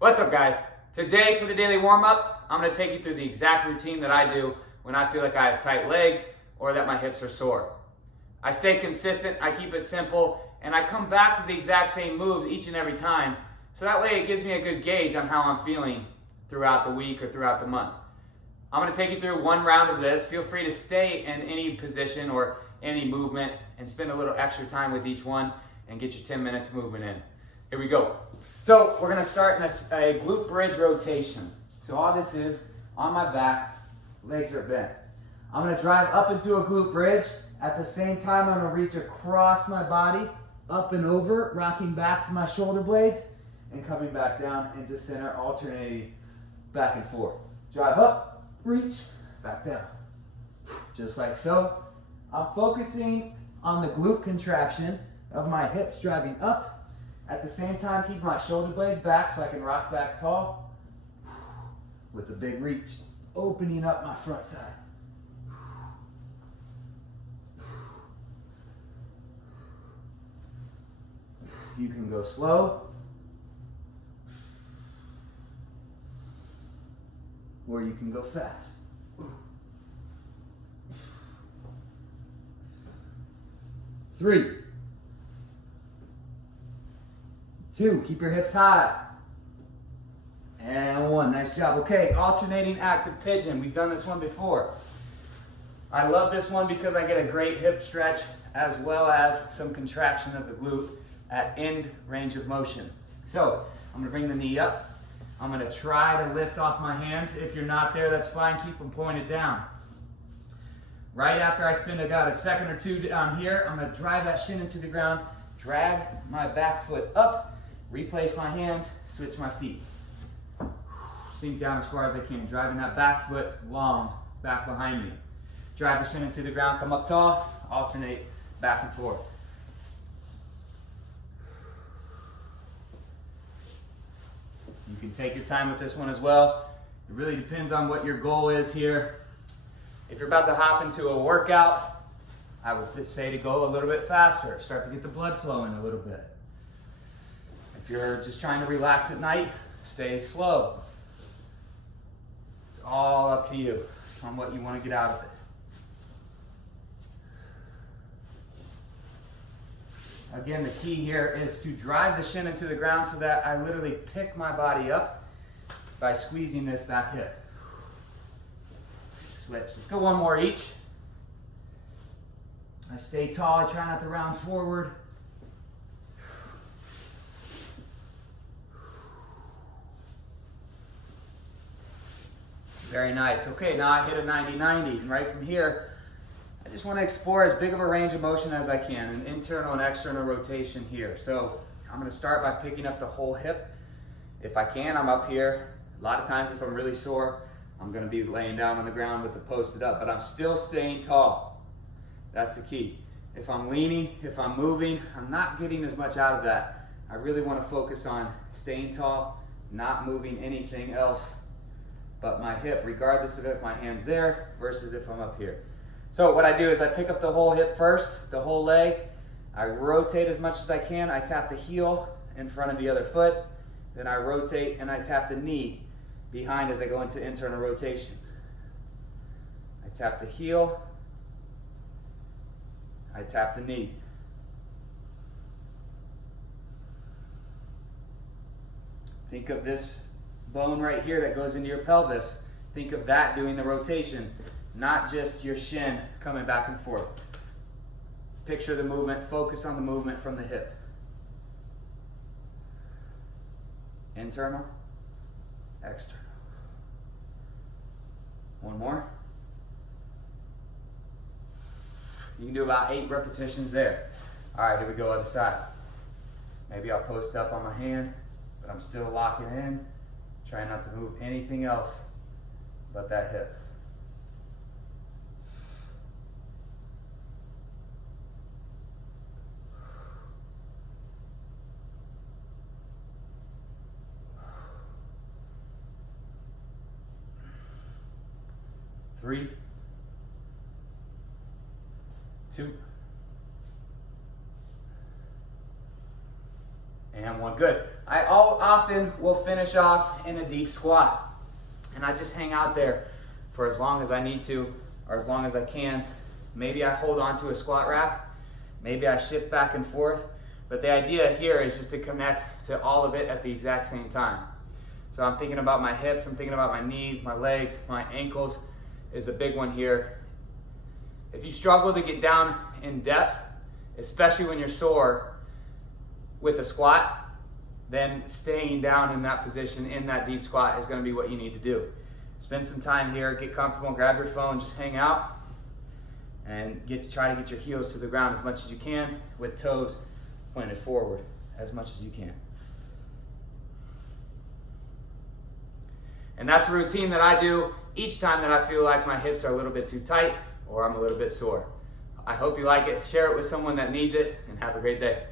What's up, guys? Today for the daily warm-up, I'm going to take you through the exact routine that I do when I feel like I have tight legs or that my hips are sore. I stay consistent, I keep it simple, and I come back to the exact same moves each and every time, so that way it gives me a good gauge on how I'm feeling throughout the week or throughout the month. I'm going to take you through one round of this. Feel free to stay in any position or any movement and spend a little extra time with each one and get your 10 minutes movement in. Here we go. So we're going to start in a glute bridge rotation. So all this is on my back, legs are bent. I'm going to drive up into a glute bridge. At the same time, I'm going to reach across my body, up and over, rocking back to my shoulder blades, and coming back down into center, alternating back and forth. Drive up, reach, back down. Just like so. I'm focusing on the glute contraction of my hips driving up. At the same time, keep my shoulder blades back so I can rock back tall with a big reach, opening up my front side. You can go slow, or you can go fast. 3, 2, keep your hips high. And 1, nice job. Okay, alternating active pigeon. We've done this one before. I love this one because I get a great hip stretch as well as some contraction of the glute at end range of motion. So, I'm gonna bring the knee up. I'm gonna try to lift off my hands. If you're not there, that's fine, keep them pointed down. Right after I spend about a second or two down here, I'm gonna drive that shin into the ground, drag my back foot up, replace my hands, switch my feet. Sink down as far as I can, driving that back foot long back behind me. Drive the shin into the ground, come up tall, alternate back and forth. You can take your time with this one as well. It really depends on what your goal is here. If you're about to hop into a workout, I would just say to go a little bit faster, start to get the blood flowing a little bit. If you're just trying to relax at night, stay slow. It's all up to you on what you want to get out of it. Again, the key here is to drive the shin into the ground so that I literally pick my body up by squeezing this back hip. Switch. Let's go one more each. I stay tall. I try not to round forward. Very nice. Okay, now I hit a 90-90, and right from here, I just want to explore as big of a range of motion as I can, an internal and external rotation here. So I'm going to start by picking up the whole hip. If I can, I'm up here. A lot of times if I'm really sore, I'm going to be laying down on the ground with the posted up, but I'm still staying tall. That's the key. If I'm leaning, if I'm moving, I'm not getting as much out of that. I really want to focus on staying tall, not moving anything else but my hip, regardless of if my hand's there versus if I'm up here. So what I do is I pick up the whole hip first, the whole leg. I rotate as much as I can. I tap the heel in front of the other foot. Then I rotate and I tap the knee behind as I go into internal rotation. I tap the heel. I tap the knee. Think of this bone right here that goes into your pelvis. Think of that doing the rotation, not just your shin coming back and forth. Picture the movement, focus on the movement from the hip. Internal, external. One more. You can do about 8 repetitions there. All right, here we go, other side. Maybe I'll post up on my hand, but I'm still locking in. Trying not to move anything else but that hip. Three, 2, and 1. Good. I often will finish off in a deep squat. And I just hang out there for as long as I need to, or as long as I can. Maybe I hold on to a squat rack. Maybe I shift back and forth. But the idea here is just to connect to all of it at the exact same time. So I'm thinking about my hips, I'm thinking about my knees, my legs, my ankles is a big one here. If you struggle to get down in depth, especially when you're sore with a squat, then staying down in that position, in that deep squat, is going to be what you need to do. Spend some time here, get comfortable, grab your phone, just hang out, and try to get your heels to the ground as much as you can, with toes pointed forward as much as you can. And that's a routine that I do each time that I feel like my hips are a little bit too tight or I'm a little bit sore. I hope you like it. Share it with someone that needs it, and have a great day.